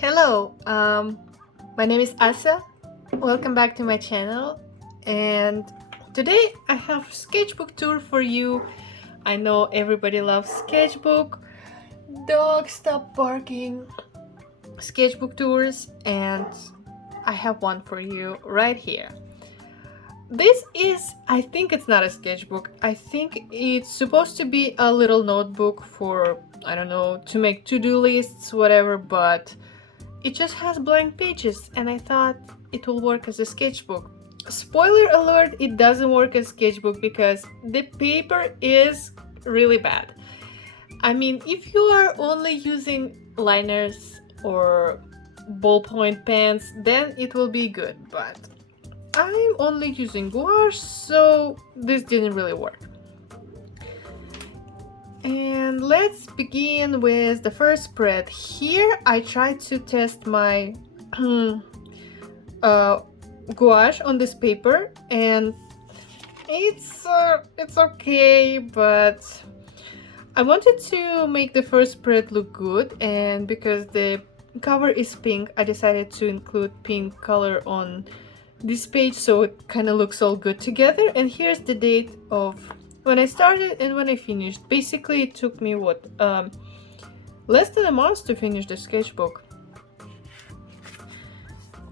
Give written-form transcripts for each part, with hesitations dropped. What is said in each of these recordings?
Hello, my name is Asa. Welcome back to my channel. And today I have a sketchbook tour for you. I know everybody loves sketchbook. Dogs stop barking. Sketchbook tours, and I have one for you right here. This is, I think it's not a sketchbook. I think it's supposed to be a little notebook for, I don't know, to make to-do lists, whatever, but it just has blank pages, and I thought it will work as a sketchbook. Spoiler alert, it doesn't work as sketchbook because the paper is really bad. I mean, if you are only using liners or ballpoint pens, then it will be good, but I'm only using gouache, so this didn't really work. And let's begin with the first spread. Here I tried to test my gouache on this paper, and it's okay, but I wanted to make the first spread look good, and because the cover is pink, I decided to include pink color on this page so it kind of looks all good together. And here's the date of when I started and when I finished. Basically it took me less than a month to finish the sketchbook.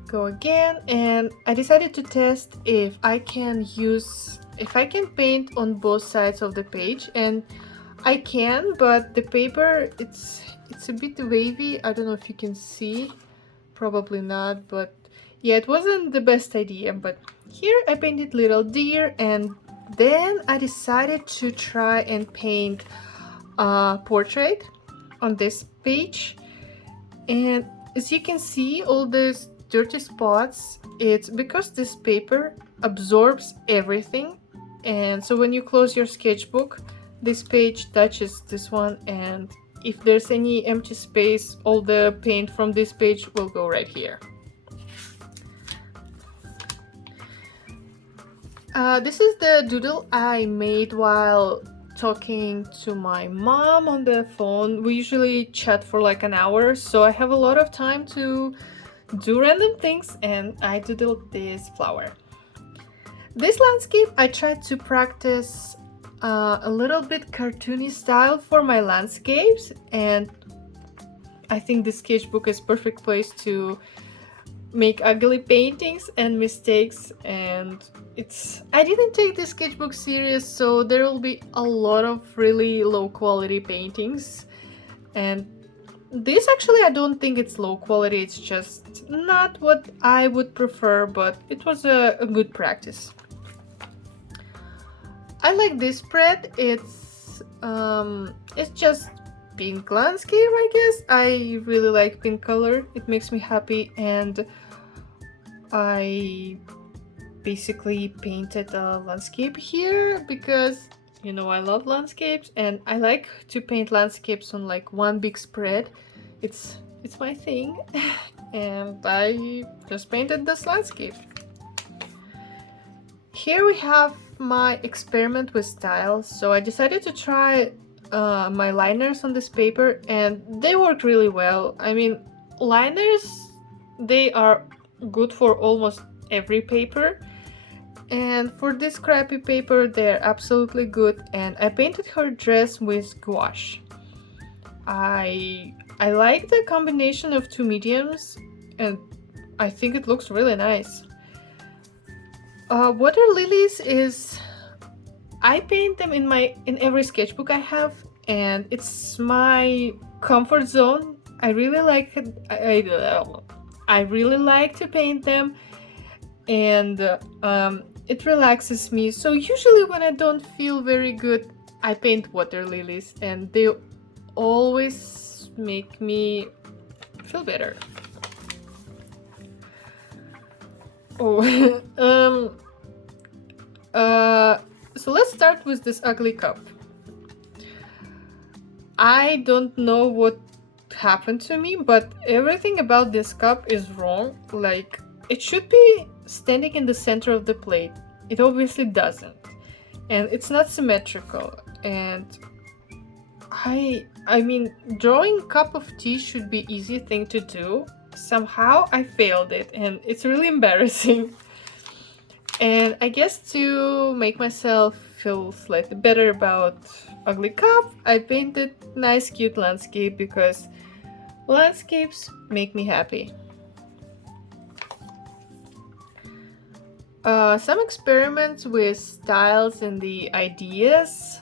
Go again, and I decided to test if I can paint on both sides of the page, and I can, but the paper it's a bit wavy. I don't know if you can see, probably not, but yeah, it wasn't the best idea. But here I painted little deer, and then I decided to try and paint a portrait on this page. And as you can see, all these dirty spots, it's because this paper absorbs everything, and so when you close your sketchbook, this page touches this one, and if there's any empty space, all the paint from this page will go right here. This is the doodle I made while talking to my mom on the phone. We usually chat for like an hour, so I have a lot of time to do random things, and I doodled this flower. This landscape, I tried to practice a little bit cartoony style for my landscapes, and I think this sketchbook is perfect place to make ugly paintings and mistakes. And I didn't take this sketchbook serious, so there will be a lot of really low quality paintings, and this actually I don't think it's low quality, it's just not what I would prefer, but it was a good practice. I like this spread. It's just pink landscape, I guess. I really like pink color, it makes me happy, and I basically painted a landscape here because, you know, I love landscapes and I like to paint landscapes on like one big spread. It's my thing. And I just painted this landscape. Here we have my experiment with styles. So I decided to try my liners on this paper, and they work really well. I mean, liners, they are good for almost every paper, and for this crappy paper they're absolutely good. And I painted her dress with gouache. I like the combination of two mediums, and I think it looks really nice. Water lilies is, I paint them in every sketchbook I have, and it's my comfort zone. I really like it. I really like to paint them, and it relaxes me. So usually when I don't feel very good, I paint water lilies, and they always make me feel better. Oh, so let's start with this ugly cup. I don't know what happened to me, but everything about this cup is wrong. Like, it should be standing in the center of the plate. It obviously doesn't, and it's not symmetrical. And I mean, drawing cup of tea should be easy thing to do, somehow I failed it, and it's really embarrassing. And I guess to make myself feel slightly better about ugly cup, I painted nice cute landscape because landscapes make me happy. Some experiments with styles and the ideas.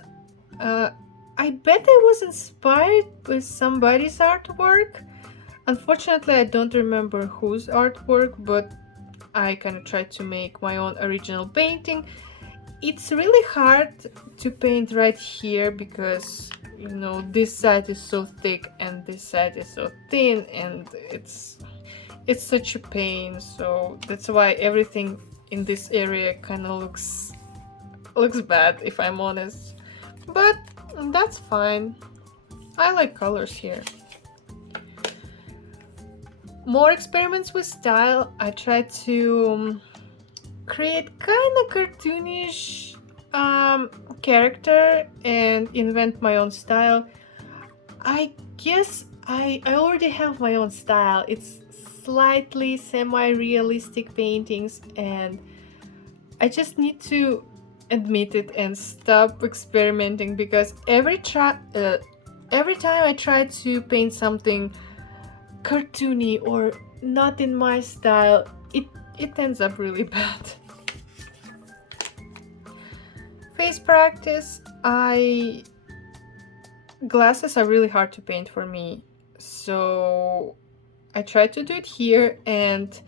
I bet I was inspired with somebody's artwork. Unfortunately, I don't remember whose artwork, but I kind of tried to make my own original painting. It's really hard to paint right here because, you know, this side is so thick and this side is so thin, and it's such a pain. So that's why everything in this area kind of looks bad, if I'm honest. But that's fine. I like colors here. More experiments with style. I tried to create kind of cartoonish character and invent my own style. I guess I already have my own style. It's slightly semi-realistic paintings, and I just need to admit it and stop experimenting, because every time I try to paint something cartoony or not in my style, it ends up really bad. Face practice. Glasses are really hard to paint for me, so I tried to do it here, and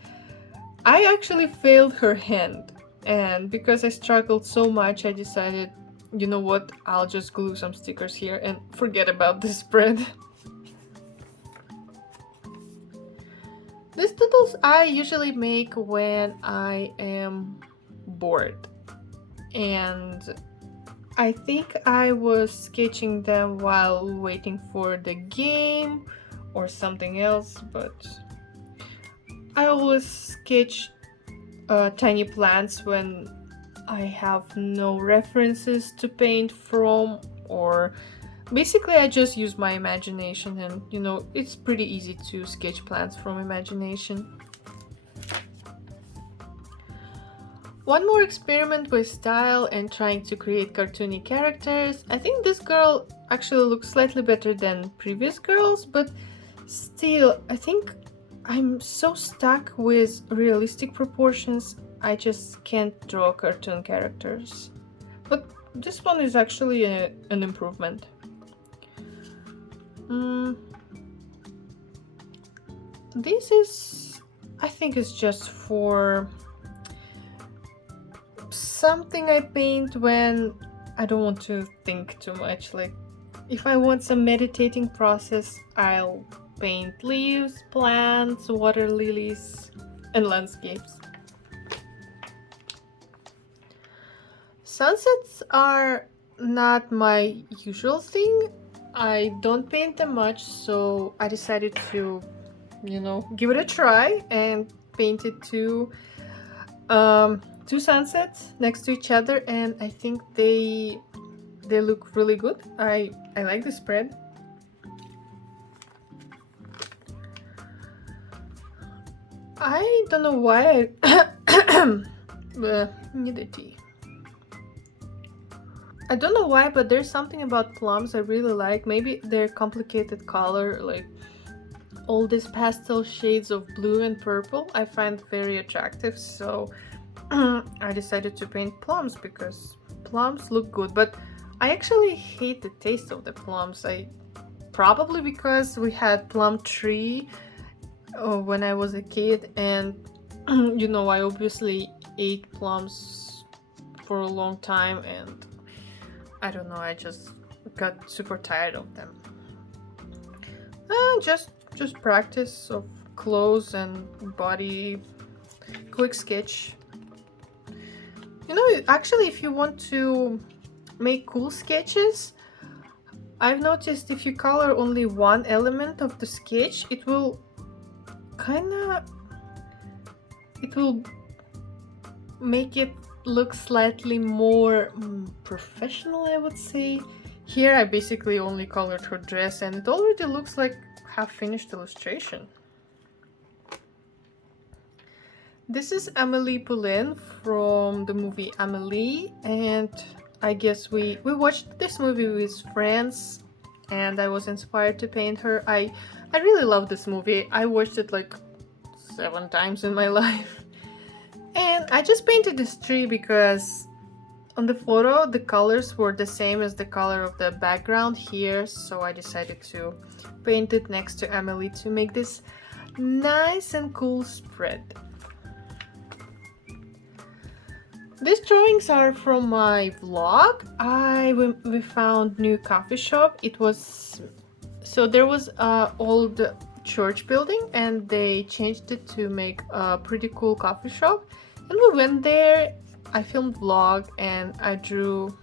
I actually failed her hand. And because I struggled so much, I decided, you know what, I'll just glue some stickers here and forget about this spread. These doodles I usually make when I am bored, and I think I was sketching them while waiting for the game or something else, but I always sketch tiny plants when I have no references to paint from, or basically I just use my imagination, and you know, it's pretty easy to sketch plants from imagination. One more experiment with style and trying to create cartoony characters. I think this girl actually looks slightly better than previous girls, but still, I think I'm so stuck with realistic proportions, I just can't draw cartoon characters. But this one is actually an improvement. This is, I think it's just for something I paint when I don't want to think too much. Like, if I want some meditating process, I'll paint leaves, plants, water lilies, and landscapes. Sunsets are not my usual thing. I don't paint them much, so I decided to, you know, give it a try and painted two sunsets next to each other, and I think they look really good. I like the spread. I don't know why I need a tea. I don't know why, but there's something about plums I really like. Maybe their complicated color, like all these pastel shades of blue and purple, I find very attractive. So I decided to paint plums because plums look good. But I actually hate the taste of the plums. Probably because we had plum tree when I was a kid, and you know, I obviously ate plums for a long time, and I don't know, I just got super tired of them. Just practice of clothes and body, quick sketch. You know, actually, if you want to make cool sketches, I've noticed if you color only one element of the sketch, it will make it look slightly more professional, I would say. Here I basically only colored her dress, and it already looks like half finished illustration. This is Amélie Poulain from the movie Amélie, and I guess we watched this movie with friends, and I was inspired to paint her. I really love this movie. I watched it like 7 times in my life. And I just painted this tree because on the photo the colors were the same as the color of the background here, so I decided to paint it next to Amélie to make this nice and cool spread. These drawings are from my vlog. We found new coffee shop. There was a old church building and they changed it to make a pretty cool coffee shop, and we went there. I filmed vlog and I drew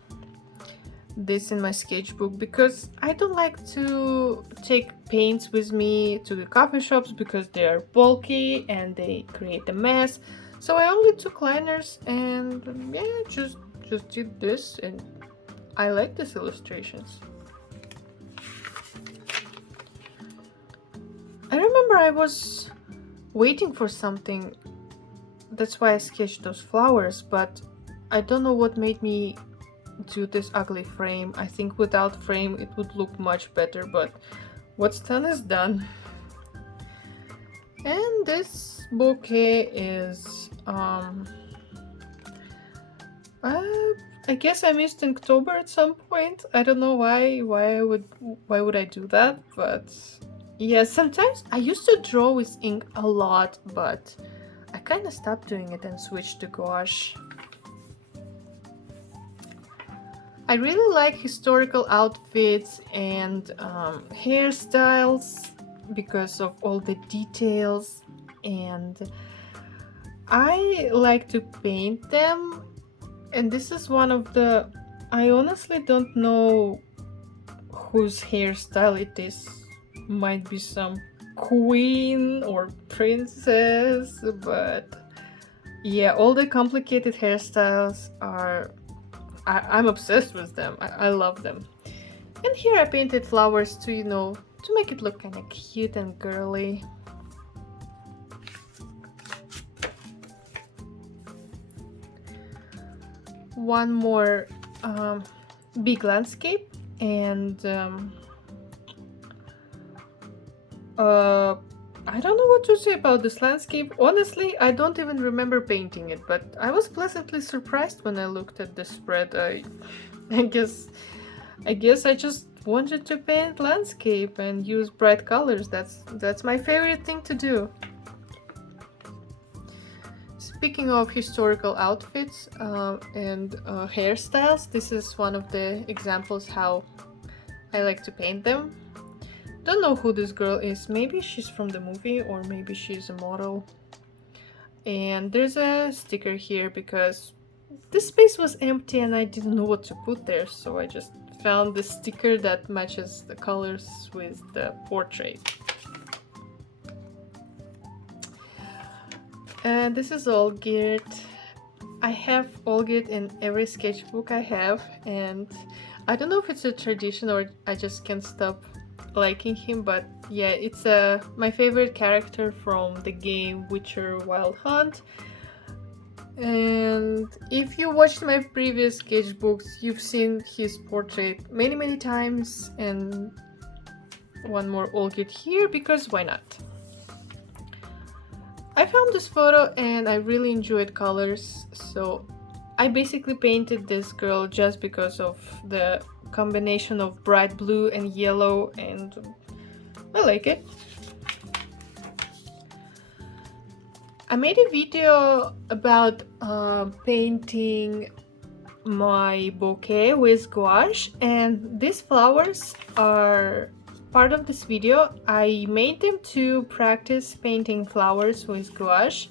this in my sketchbook because I don't like to take paints with me to the coffee shops because they are bulky and they create a mess. So I only took liners and yeah, just did this, and I like these illustrations. I remember I was waiting for something, that's why I sketched those flowers, but I don't know what made me do this ugly frame. I think without frame it would look much better, but what's done is done. And this bouquet is I guess I missed October at some point. I don't know why would I do that, but yeah, sometimes I used to draw with ink a lot, but I kind of stopped doing it and switched to gouache. I really like historical outfits and hairstyles because of all the details, and I like to paint them. And this is one of the... I honestly don't know whose hairstyle it is. Might be some queen or princess, but yeah, all the complicated hairstyles are... I'm obsessed with them. I love them. And here I painted flowers to, to make it look kind of cute and girly. One more big landscape, and I don't know what to say about this landscape. Honestly, I don't even remember painting it, but I was pleasantly surprised when I looked at the spread. I guess I just wanted to paint landscape and use bright colors. That's my favorite thing to do. Speaking of historical outfits and hairstyles, this is one of the examples how I like to paint them. Don't know who this girl is. Maybe she's from the movie or maybe she's a model. And there's a sticker here because this space was empty and I didn't know what to put there, so I just found the sticker that matches the colors with the portrait. And this is Olgierd. I have Olgierd in every sketchbook I have, and I don't know if it's a tradition or I just can't stop liking him, but yeah, it's my favorite character from the game Witcher Wild Hunt. And if you watched my previous sketchbooks, you've seen his portrait many times, and one more Olgierd here because why not? I found this photo and I really enjoyed colors, so I basically painted this girl just because of the combination of bright blue and yellow, and I like it. I made a video about painting my bouquet with gouache, and these flowers are part of this video. I made them to practice painting flowers with gouache,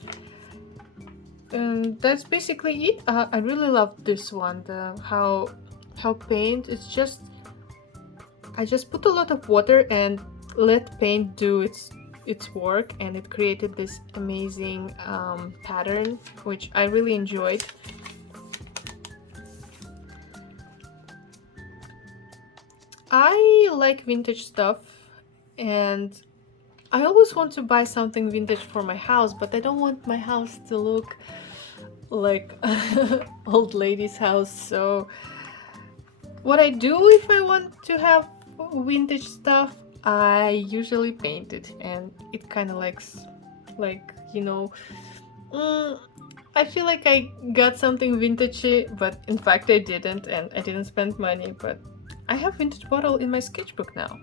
and that's basically it. I really love this one, how paint is just... I just put a lot of water and let paint do its work, and it created this amazing pattern, which I really enjoyed. I like vintage stuff, and I always want to buy something vintage for my house, but I don't want my house to look like old lady's house. So what I do if I want to have vintage stuff, I usually paint it, and it kind of like, you know, I feel like I got something vintagey, but in fact I didn't, and I didn't spend money, but I have vintage bottle in my sketchbook now.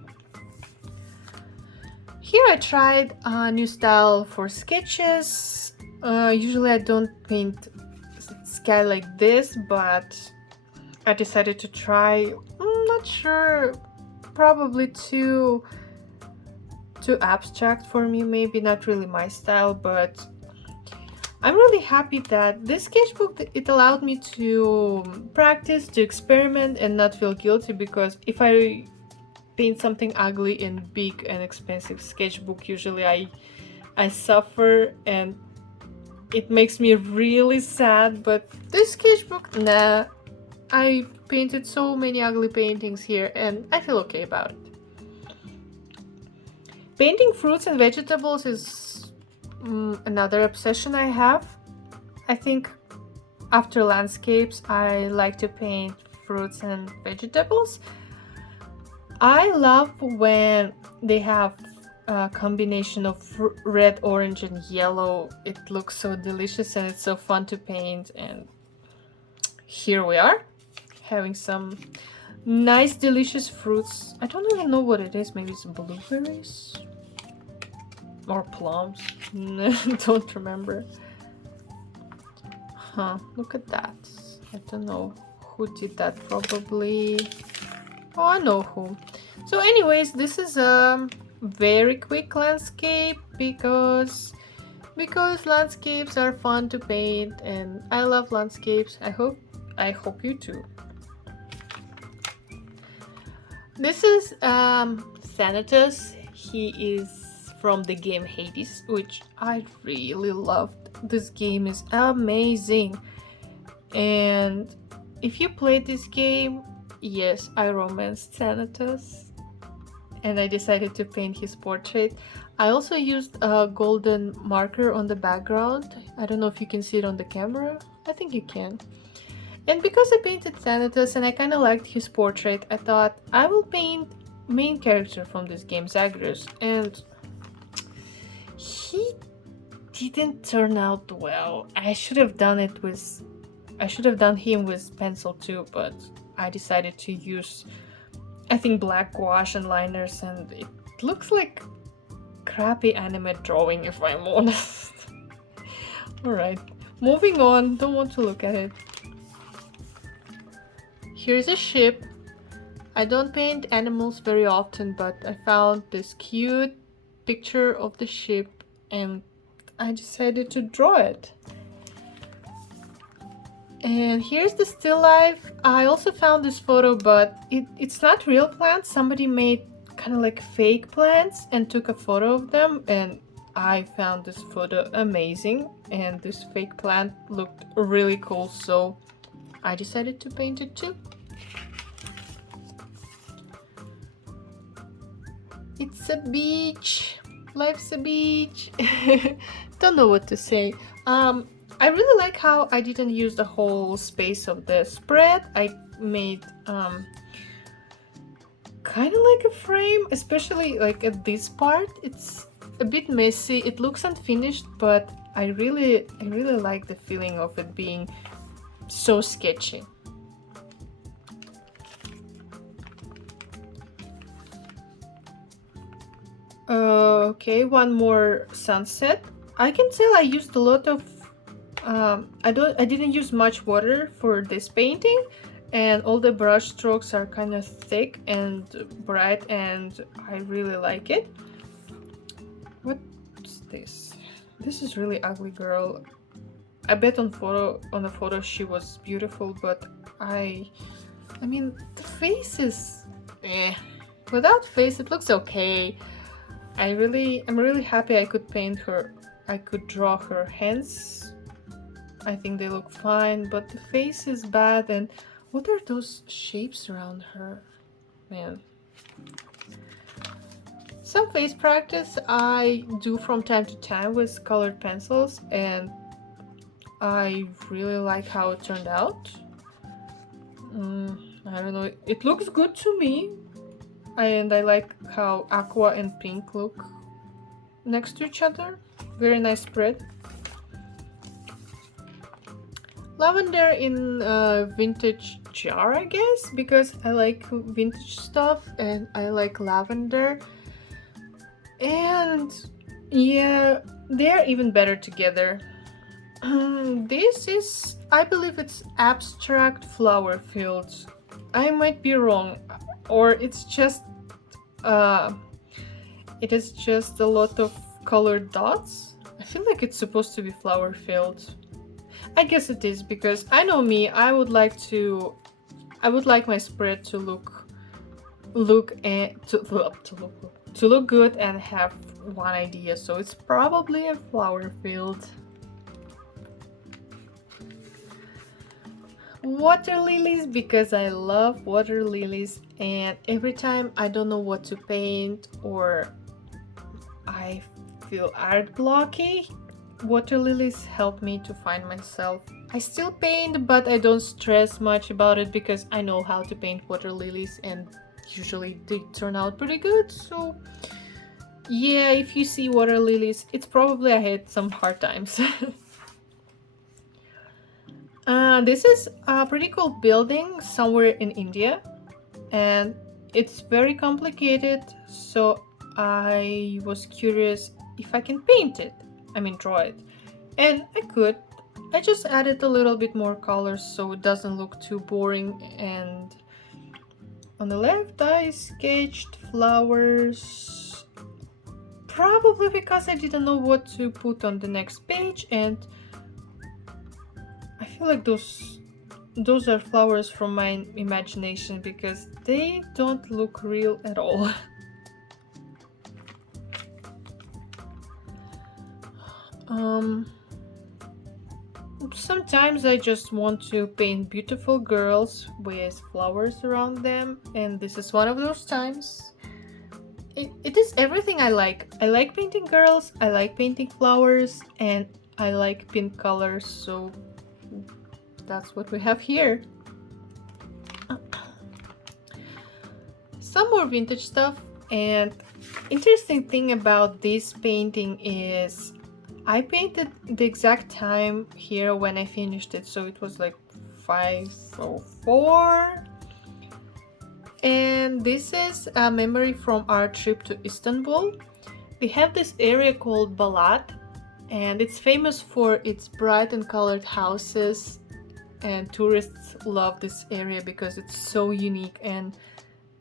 Here I tried a new style for sketches. Usually I don't paint sky like this, but I decided to try, I'm not sure, probably too abstract for me, maybe not really my style, but I'm really happy that this sketchbook, it allowed me to practice, to experiment and not feel guilty, because if I paint something ugly in big and expensive sketchbook, usually I suffer and it makes me really sad. But this sketchbook, nah, I painted so many ugly paintings here and I feel okay about it. Painting fruits and vegetables is another obsession I have. I think after landscapes I like to paint fruits and vegetables. I love when they have a combination of red, orange and yellow. It looks so delicious and it's so fun to paint. And here we are having some nice delicious fruits. I don't even know what it is. Maybe it's blueberries or plums. Don't remember. Huh, look at that. I don't know who did that. Probably, oh, I know who. So anyways, this is a very quick landscape because landscapes are fun to paint and I love landscapes. I hope you too. This is Thanatos. He is from the game Hades, which I really loved. This game is amazing, and if you played this game, yes, I romanced Thanatos and I decided to paint his portrait. I also used a golden marker on the background. I don't know if you can see it on the camera. I think you can. And because I painted Thanatos and I kind of liked his portrait, I thought I will paint main character from this game, Zagreus, and he didn't turn out well. I should have done him with pencil too, but I decided to use, I think, black gouache and liners, and it looks like crappy anime drawing if I'm honest. Alright, moving on, don't want to look at it. Here's a ship. I don't paint animals very often, but I found this cute picture of the ship and I decided to draw it. And here's the still life. I also found this photo, but it's not real plants. Somebody made kind of like fake plants and took a photo of them, and I found this photo amazing and this fake plant looked really cool, so I decided to paint it too. It's a beach. Life's a beach. Don't know what to say. I really like how I didn't use the whole space of the spread. I made kind of like a frame, especially like at this part. It's a bit messy. It looks unfinished, but I really like the feeling of it being so sketchy. Okay, one more sunset. I can tell I used a lot of I didn't use much water for this painting, and all the brush strokes are kind of thick and bright and I really like it. What's this? This is really ugly girl. I bet on the photo she was beautiful, but I mean the face is without face it looks okay. I'm really happy I could paint her. I could draw her hands. I think they look fine, but the face is bad. And what are those shapes around her? Man. Some face practice I do from time to time with colored pencils, and I really like how it turned out. I don't know, it looks good to me, and I like how aqua and pink look next to each other. Very nice spread. Lavender in a vintage jar, I guess, because I like vintage stuff and I like lavender. And yeah, they're even better together. This is, I believe it's abstract flower fields. I might be wrong, or it's just it is just a lot of colored dots. I feel like it's supposed to be flower fields. I guess it is, because I know me, I would like my spread to look good and have one idea, so it's probably a flower field. Water lilies, because I love water lilies, and every time I don't know what to paint or I feel art blocky, water lilies help me to find myself. I still paint, but I don't stress much about it because I know how to paint water lilies and usually they turn out pretty good. So yeah, if you see water lilies, it's probably I had some hard times. This is a pretty cool building somewhere in India, and it's very complicated, so I was curious if I can paint it. I mean, draw it. And I could. I just added a little bit more colors so it doesn't look too boring. And on the left I sketched flowers, probably because I didn't know what to put on the next page, and I feel like those are flowers from my imagination because they don't look real at all. Sometimes I just want to paint beautiful girls with flowers around them, and this is one of those times. It is everything I like. I like painting girls, I like painting flowers, and I like pink colors, so that's what we have here. Some more vintage stuff, and interesting thing about this painting is I painted the exact time here when I finished it, so it was like 5:04. And this is a memory from our trip to Istanbul. We have this area called Balat, and it's famous for its bright and colored houses, and tourists love this area because it's so unique. And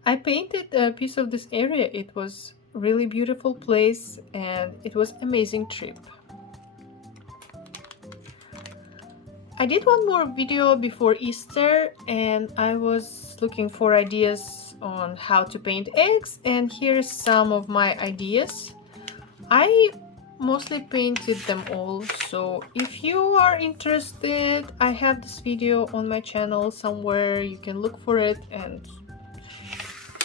I painted a piece of this area. It was a really beautiful place and it was an amazing trip. I did one more video before Easter and I was looking for ideas on how to paint eggs, and here's some of my ideas. I mostly painted them all, so if you are interested, I have this video on my channel somewhere. You can look for it and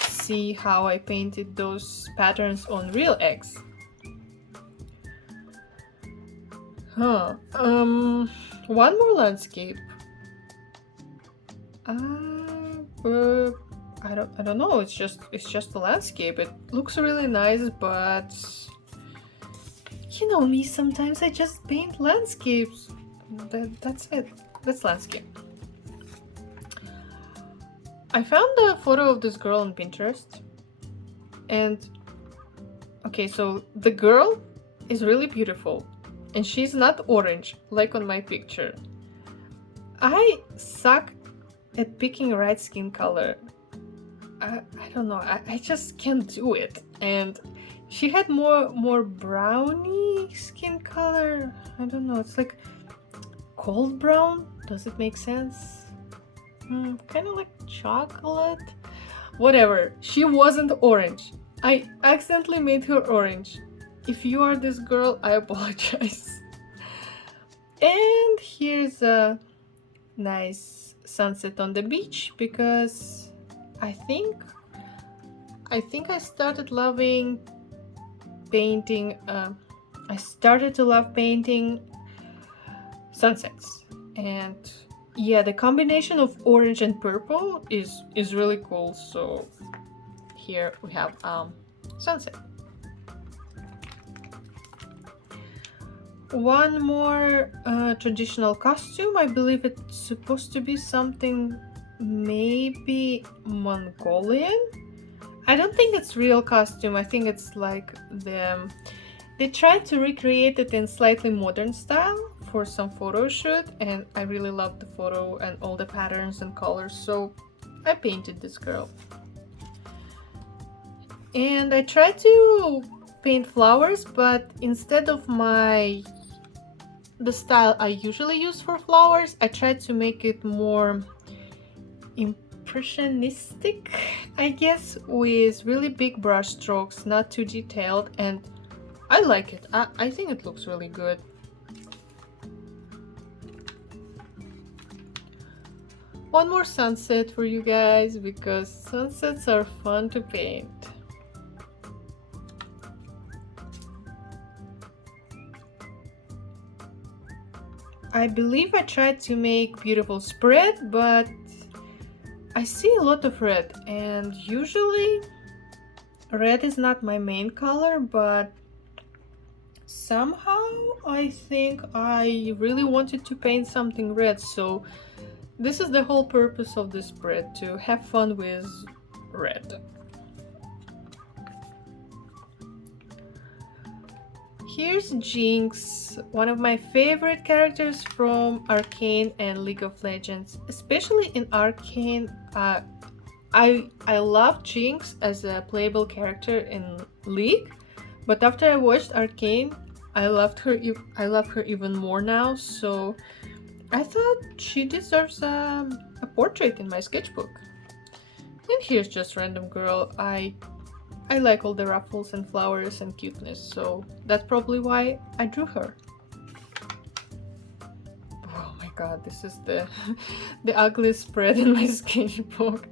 see how I painted those patterns on real eggs. One more landscape. I don't know. It's just a landscape. It looks really nice, but you know me. Sometimes I just paint landscapes. That's it. That's landscape. I found a photo of this girl on Pinterest, and okay, so the girl is really beautiful. And she's not orange, like on my picture. I suck at picking right skin color. I don't know, I just can't do it. And she had more browny skin color. I don't know, it's like cold brown. Does it make sense? Kind of like chocolate. Whatever, she wasn't orange. I accidentally made her orange. If you are this girl, I apologize. And here's a nice sunset on the beach because I think I started loving painting, I started to love painting sunsets. And yeah, the combination of orange and purple is really cool. So here we have sunset. One more traditional costume. I believe it's supposed to be something maybe Mongolian. I don't think it's real costume. I think it's like they tried to recreate it in slightly modern style for some photo shoot, and I really loved the photo and all the patterns and colors, so I painted this girl. And I tried to paint flowers, but instead of the style I usually use for flowers, I tried to make it more impressionistic, I guess, with really big brush strokes, not too detailed, and I like it. I think it looks really good. One more sunset for you guys, because sunsets are fun to paint. I believe I tried to make beautiful spread, but I see a lot of red, and usually red is not my main color, but somehow I think I really wanted to paint something red, so this is the whole purpose of this spread, to have fun with red. Here's Jinx, one of my favorite characters from Arcane and League of Legends. Especially in Arcane, I love Jinx as a playable character in League, but after I watched Arcane, I love her even more now, so I thought she deserves a portrait in my sketchbook. And here's just random girl. I like all the ruffles and flowers and cuteness, so that's probably why I drew her. Oh my god, this is the ugliest spread in my sketchbook.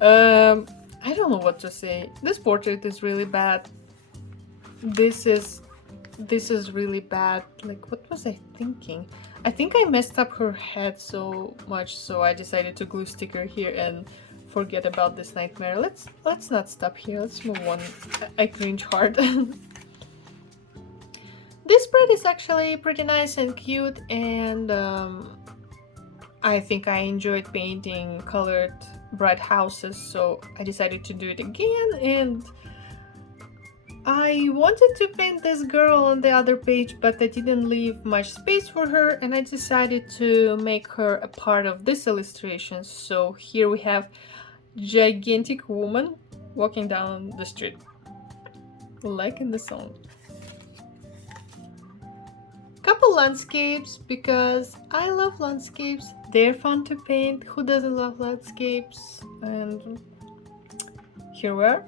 I don't know what to say. This portrait is really bad. This is really bad. Like, what was I thinking? I think I messed up her head so much, so I decided to glue sticker here and forget about this nightmare. Let's not stop here. Let's move on. I cringe hard. This spread is actually pretty nice and cute, and I think I enjoyed painting colored bright houses, so I decided to do it again. And I wanted to paint this girl on the other page, but I didn't leave much space for her, and I decided to make her a part of this illustration. So here we have gigantic woman walking down the street, like in the song. Couple landscapes, because I love landscapes. They're fun to paint. Who doesn't love landscapes? And here we are.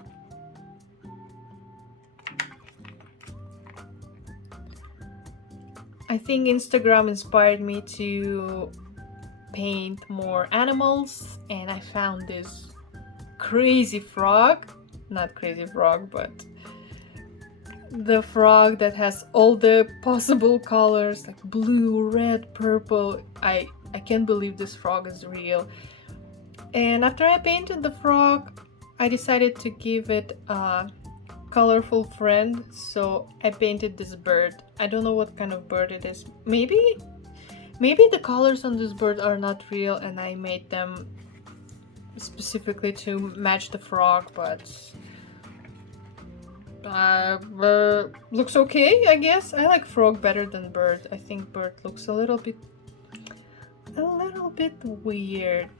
I think Instagram inspired me to paint more animals, and I found this crazy frog. Not crazy frog, but the frog that has all the possible colors, like blue, red, purple. I can't believe this frog is real. And after I painted the frog, I decided to give it a colorful friend, so I painted this bird. I don't know what kind of bird it is. Maybe the colors on this bird are not real and I made them specifically to match the frog, but looks okay, I guess. I like frog better than bird. I think bird looks a little bit weird.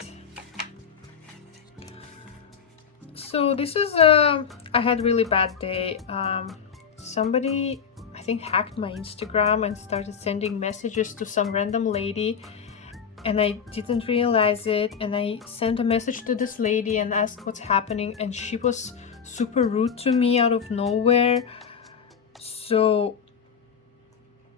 So this is I had a really bad day. Somebody, I think, hacked my Instagram and started sending messages to some random lady, and I didn't realize it, and I sent a message to this lady and asked what's happening, and she was super rude to me out of nowhere. So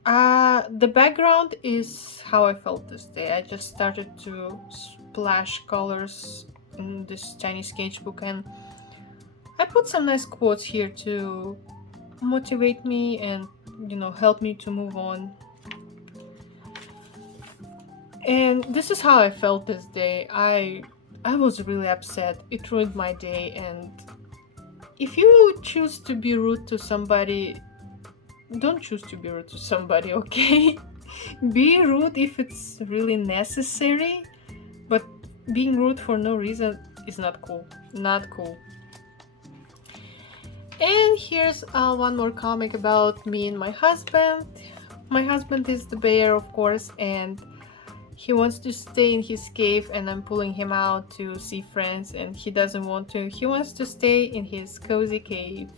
the background is how I felt this day. I just started to splash colors in this tiny sketchbook, and I put some nice quotes here to motivate me and, you know, help me to move on. And this is how I felt this day. I was really upset. It ruined my day. And if you choose to be rude to somebody, don't choose to be rude to somebody, okay? Be rude if it's really necessary, but being rude for no reason is not cool. Not cool. And here's one more comic about me and my husband. My husband is the bear, of course, and he wants to stay in his cave, and I'm pulling him out to see friends, and he doesn't want to. He wants to stay in his cozy cave.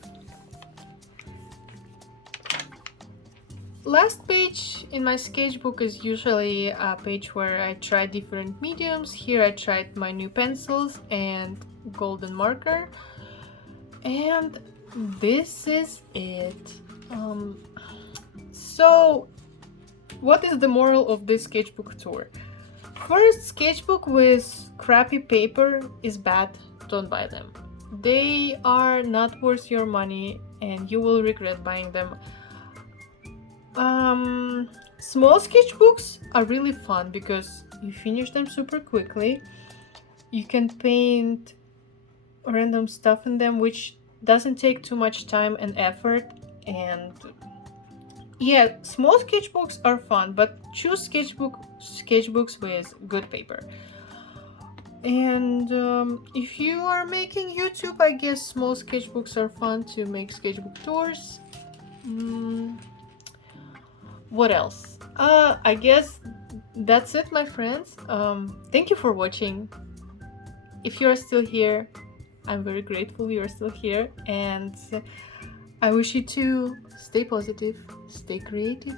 Last page in my sketchbook is usually a page where I try different mediums. Here I tried my new pencils and golden marker. And this is it. So what is the moral of this sketchbook tour? First, sketchbook with crappy paper is bad. Don't buy them. They are not worth your money and you will regret buying them. Small sketchbooks are really fun because you finish them super quickly. You can paint random stuff in them, which doesn't take too much time and effort. And yeah, small sketchbooks are fun, but choose sketchbooks with good paper. And if you are making YouTube, I guess small sketchbooks are fun to make sketchbook tours. What else? I guess that's it, my friends. Thank you for watching. If you're still here, I'm very grateful you're still here, and I wish you to stay positive, stay creative,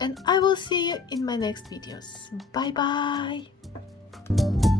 and I will see you in my next videos. Bye bye!